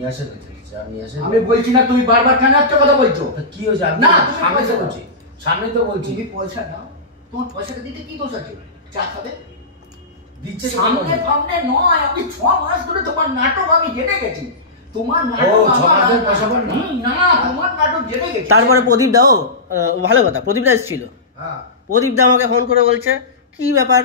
নিয়াসে দিচ্ছি আমি নিয়াসে আমি বলছি না তুমি বারবার কেন একটা কথা বলছো কি হয়েছে না সামনে তো বলছি সামনে তো বলছি তুমি পয়সা নাও তোমার পয়সাটা দিতে কি দোষ আছে চা খাবে দিচ্ছে সামনে সামনে নয় আমি 6 মাস ধরে তোমার নাটক আমি জেনে গেছি তোমার নাটক আমার পয়সা পান না তোমার নাটক জেনে গেছি তারপরে প্রদীপ দাও ভালো কথা প্রদীপ দা এসেছিল হ্যাঁ প্রদীপ দা আমাকে ফোন করে বলছে কি ব্যাপার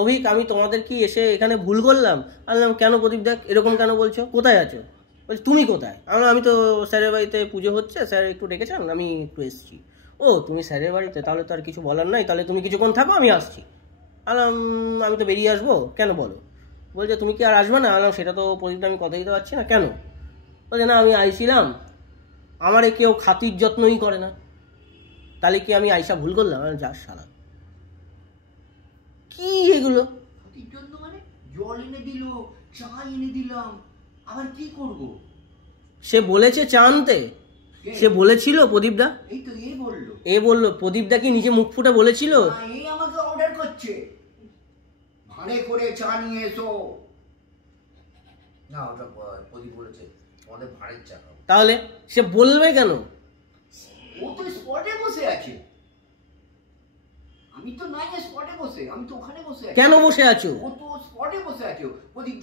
অভিক আমি তোমাদের কি এসে এখানে ভুল করলাম বললাম কেন প্রদীপ দা এরকম কেন বলছো কোথায় আছো বলছি তুমি কোথায় আমি তো স্যারের বাড়িতে পুজো হচ্ছে স্যার একটু ডেকেছেন আমি একটু এসেছি ও তুমি স্যারের বাড়িতে তাহলে তো আর কিছু বলার নাই তাহলে তুমি কিছুক্ষণ থাকো আমি আসছি আমি তো বেরিয়ে আসবো কেন বলো বলছে তুমি কি আর আসবে না সেটা তো প্রদীপটা আমি কথা দিতে পারছি না কেন বলছে না আমি আইছিলাম আমারে কেউ খাতির যত্নই করে না তাহলে কি আমি আইসা ভুল করলাম যা শালা কি এগুলো খাতির জন্য মানে জল এনে দিল চা এনে দিলাম আবার কি করব সে বলেছে চা আনতে সে বলেছিল প্রদীপদা এই তো বললো বললো প্রদীপদা কি নিজে মুখ ফুটে বলেছিল এই আমাকে অর্ডার করছে ভাড়ে করে চা নিয়ে এসো না ওটা প্রদীপ বলেছে তোমাদের ভাড়ের চা খাও তাহলে সে বলবে কেন ও তো স্পটে বসে আছে আমি তো নাই স্পটে বসে আমি তো ওখানে বসে আছি কেন বসে আছো ও তো স্পটে বসে আছে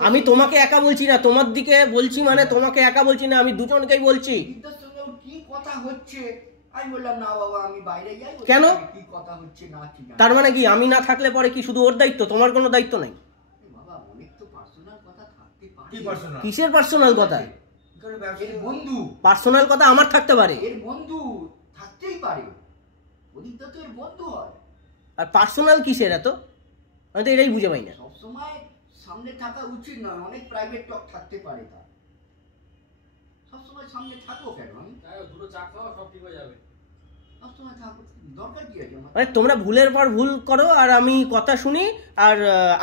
আমি তোমাকে একা বলছি না তোমার দিকে বলছি মানে তোমাকে একা বলছি না আমি দুজনকেই বলছি বিদ্যার সঙ্গে ওর কি কথা হচ্ছে আমি বললাম না বাবা আমি বাইরে যাই কেন কি কথা হচ্ছে না কি তার মানে কি আমি না থাকলে পরে কি শুধু ওর দায়িত্ব তোমার কোনো দায়িত্ব নাই বাবা অনেক তো পার্সোনাল কথা থাকতে পারে কি পার্সোনাল কিসের পার্সোনাল কথা এর বন্ধু পার্সোনাল কথা আমার থাকতে পারে এর বন্ধু থাকতেই পারে প্রদীপদা তো এর বন্ধু হয় আর পার্সোনাল কিসের এত আমি তো এটাই বুঝে পাই না সবসময় সামনে থাকা উচিত নয় অনেক প্রাইভেট টক থাকতে পারে তার সবসময় সামনে থাকবো কেন আমি দুটো চা খাও সব ঠিক হয়ে যাবে সবসময় থাকবো দরকার কি আছে আমার মানে তোমরা ভুলের পর ভুল করো আর আমি কথা শুনি আর আমি